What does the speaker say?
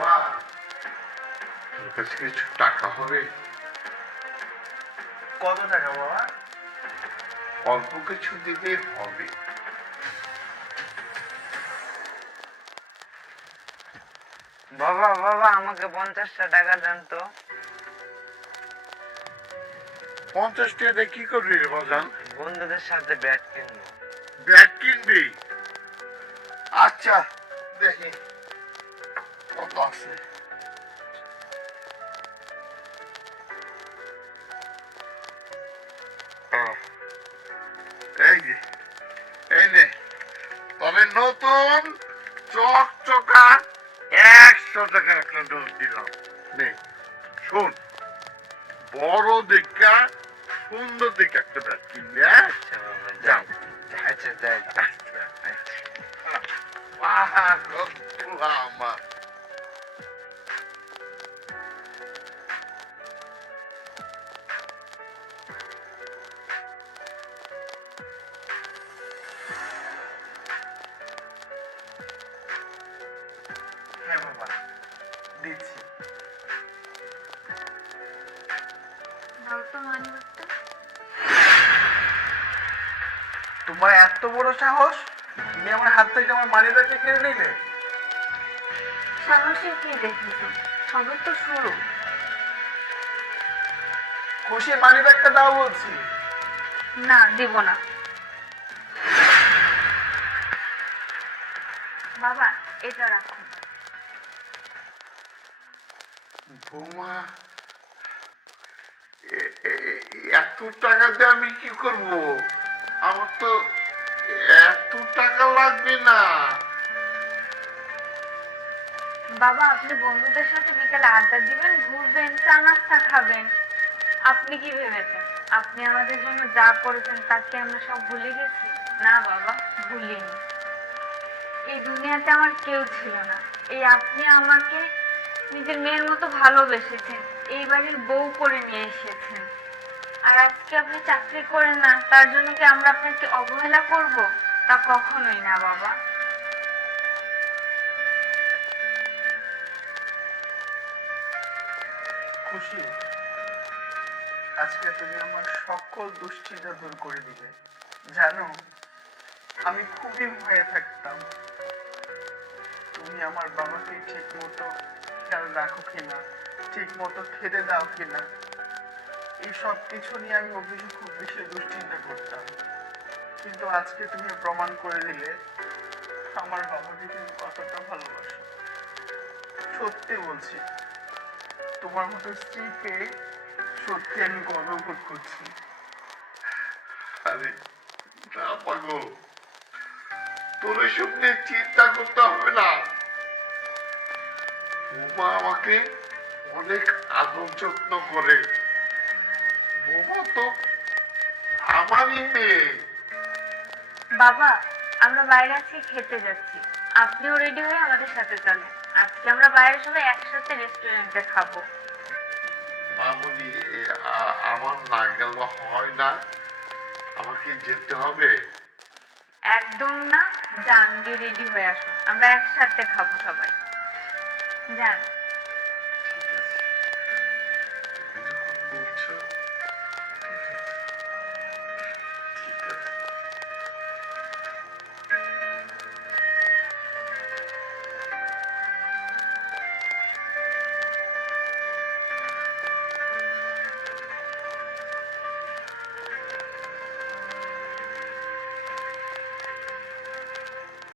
বাবা, তোর কাছে কিছু টাকা হবে? কত টাকা বাবা? অল্প কিছু দিলে হবে। বাবা বাবা আমাকে 50টা টাকা দেন তো। 50 টাকা কি করবি রে বাজান? বন্ধুদের সাথে ব্যাট কিনবো। ব্যাগ কিনবি? আচ্ছা, দেখি কত আছে। এই যে, এই নে, তবে নতুন চকচকা 100 টাকা একটা নোট দিলাম। নে, শোন, বড় দেখা সুন্দর দেখে একটা ব্যাগ কিনবি। আচ্ছা বাবা যাও। আচ্ছা যাই। আমার হ্যাঁ বাবা, দিচ্ছি। তোমার এত বড় সাহস, তুমি আমার হাত থেকে আমার মানি ব্যাগটা কেড়ে নিলে? সাহসে কি দেখেছো? সবে তো শুরু। খুশি, মানি ব্যাগটা দাও বলছি। না, দিব না। বাবা, এটা রাখুন। বৌমা, এত টাকা দিয়ে আমি কি করব? আমার তো এত টাকা লাগবে না। বাবা, আপনি বন্ধুদের সাথে বিকেলে আড্ডা দিবেন, ঘুরবেন, চা নাস্তা খাবেন। আপনি কি ভেবেছেন আপনি আমাদের জন্য যা করেছেন তাকে আমরা সব ভুলে গেছি? না বাবা, ভুলিনি। এই দুনিয়াতে আমার কেউ ছিল না, এই আপনি আমাকে নিজের মেয়ের মতো ভালোবেসেছেন, এই বাড়ির বউ করে নিয়ে এসেছেন। আর আজকে আপনি চাকরি করেন না, তার জন্য কি আমরা আপনাকে অবহেলা করব? তা কখনোই না বাবা। খুশি, আজকে তুমি আমার সকল দুশ্চিন্তা দূর করে দিলে। জানো, আমি খুবই ভয়ে থাকতাম তুমি আমার বাবাকে ঠিক মতো খেয়াল রাখো কিনা, ঠিক মতো খেতে দাও কিনা। এই সব কিছু নিয়ে আমি অফিসে খুব বেশি দুশ্চিন্তা করতাম, কিন্তু আজকে তুমি প্রমাণ করে দিলে আমার বাবাকে তুমি কতটা ভালোবাসো। সত্যি বলছি, তোমার মতো স্ত্রী পেয়ে সত্যি আমি গর্ববোধ করছি। আরে না পাগল, তোর এসব নিয়ে চিন্তা করতে হবে না। বৌমা আমাকে অনেক আদর যত্ন করে। বৌমা তো আমারই মেয়ে। বাবা, আমরা বাইরে আজকে খেতে যাচ্ছি, আপনিও রেডি হয়ে আমাদের সাথে চলেন। আজকে আমরা বাইরে সবাই একসাথে রেস্টুরেন্টে খাবো। মামুনি, আমার না গেল হয় না, আমাকে যেতে হবে। একদম না, যান, গিয়ে রেডি হয়ে আসুন, আমরা একসাথে খাবো সবাই। যান।